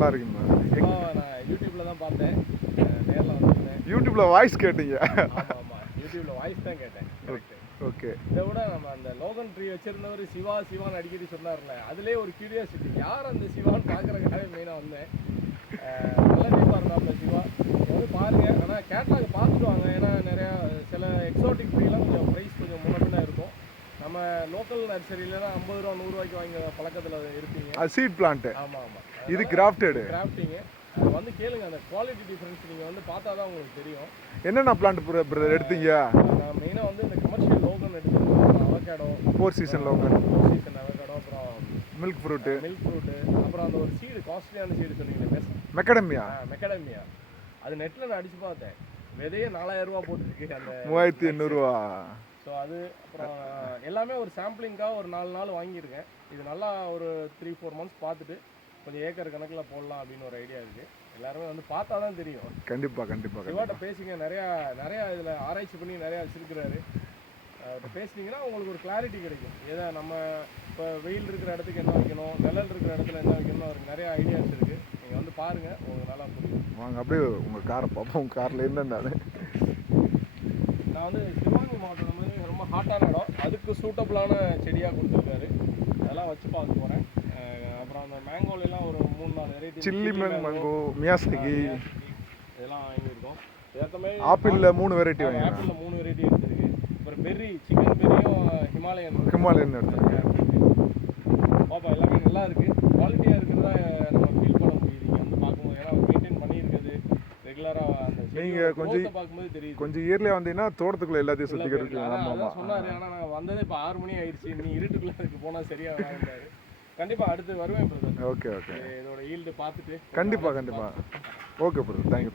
நல்லா இருக்குங்க. நான் யூடியூப்ல தான் பார்த்தேன். நேரில் வந்துருந்தேன். யூடியூப்ல வாய்ஸ் கேட்டீங்க? ஆமாம், யூடியூப்ல வாய்ஸ் தான் கேட்டேன். கரெக்ட். ஓகே. இதை விட நம்ம அந்த லோகன் ட்ரீ வச்சிருந்தவர் சிவான்னு அடிக்கடி சொன்னார்ல, அதுலேயே ஒரு கியூரியாசிட்டி, யார் அந்த சிவான்னு பார்க்குறதுக்காக மெயினாக வந்தேன். நல்ல டீப்பாக இருந்தாப்புல சிவா. வந்து பாருங்க. ஆனால் கேட்லாக் பார்த்துட்டு வாங்க. ஏன்னா நிறையா சில எக்ஸாட்டிக் ட்ரீலாம் கொஞ்சம் ப்ரைஸ் கொஞ்சம் முன்னே இருக்கும். நம்ம லோக்கல் நர்சரியிலலாம் 50 ரூபா 100 ரூபாய்க்கு வாங்கி பழக்கத்தில் இருப்பீங்க. அது சீட் பிளான்ட். ஆமாம். இது கிராஃப்டடு. கிராஃப்டிங்கு. அது வந்து கேளுங்க, அந்த குவாலிட்டி டிஃப்ரென்ஸ் நீங்கள் வந்து பார்த்தா தான் உங்களுக்கு தெரியும். என்னென்ன பிளான்ட் பிரதர் எடுத்தீங்க? நான் மெயினாக வந்து இந்த கமர்ஷியல் லோகன் எடுத்துருக்கோம். Avocado, 4 season Logan, 4 season avocado, அப்புறம் மில்க் ஃப்ரூட்டு, அப்புறம் அந்த ஒரு சீடு, காஸ்ட்லியான சீடு சொன்னீங்களே, மெக்கடமியா. அது நெட்டில் நான் அடிச்சு பார்த்தேன். விதையே 4000 ரூபா போட்டுருக்கு. அந்த 3800 ரூபா. ஸோ அது அப்புறம் எல்லாமே ஒரு சாம்பிளிங்காக ஒரு 4 நாள் வாங்கியிருக்கேன். இது நல்லா ஒரு 3-4 மந்த்ஸ் பார்த்துட்டு கொஞ்சம் ஏக்கர் கணக்கில் போடலாம் அப்படின்னு ஒரு ஐடியா இருக்குது. எல்லாருமே வந்து பார்த்தா தான் தெரியும். கண்டிப்பாக சிவாட்ட பேசிங்க. நிறையா இதில் ஆராய்ச்சி பண்ணி நிறையா வச்சுருக்கிறாரு. அவர்கிட்ட பேசினீங்கன்னா உங்களுக்கு ஒரு கிளாரிட்டி கிடைக்கும். ஏதா நம்ம இப்போ வெயில் இருக்கிற இடத்துக்கு என்ன வைக்கணும், நிழல் இருக்கிற இடத்துல என்ன வைக்கணும்னு அவருக்கு நிறைய ஐடியாஸ் இருக்குது. நீங்கள் வந்து பாருங்கள், உங்களுக்கு நல்லா புரியும். வாங்க அப்படியே உங்கள் காரை பார்ப்போம். உங்கள் காரில் என்னென்ன? நான் வந்து சிவகங்கை மாவட்டம் மாதிரி ரொம்ப ஹாட்டான இடம், அதுக்கு சூட்டபுளான செடியாக கொடுத்துருக்காரு. அதெல்லாம் வச்சு பார்க்க போகிறேன். அப்புறம் அந்த மேங்கோலாம் ஒரு 3-4 வெரைட்டி, சில்லி மேங்கோ, மியாசகி, இதெல்லாம் வாங்கியிருக்கோம். ஆப்பிளில் 3 வெரைட்டி வாங்கி. ஆப்பிளில் 3 வெரைட்டி எடுத்துருக்கு. அப்புறம் பெர்ரி, சிக்கன் பெர்ரியும் ஹிமாலயன் எடுத்துருக்கேன். பாப்பா எல்லாமே நல்லா இருக்குது. குவாலிட்டியாக இருக்கிறதா நம்ம ஃபீல் பண்ண முடியுது இங்கே வந்து பார்க்கும்போது. ஏன்னா மெயின்டைன் பண்ணியிருக்குது ரெகுலராக. அந்த நீங்கள் கொஞ்சம் பார்க்கும்போது தெரியுது. கொஞ்சம் இயர்லியாக வந்தீங்கன்னா தோட்டத்துக்குள்ளே எல்லாத்தையும் சுற்றிக்கிறது. ஆமாம் சொன்னார். ஆனால் நாங்கள் வந்ததே இப்போ 6 மணி ஆயிடுச்சு. நீ இருட்டுக்குள்ளே அதுக்கு போனால் சரியாக வேணாம்ட்டாரு. கண்டிப்பாக அடுத்து வருவேன் பிரதர். ஓகே. இதோட ஈல்டு பார்த்துட்டு கண்டிப்பாக. Okay brother. தேங்க்யூ.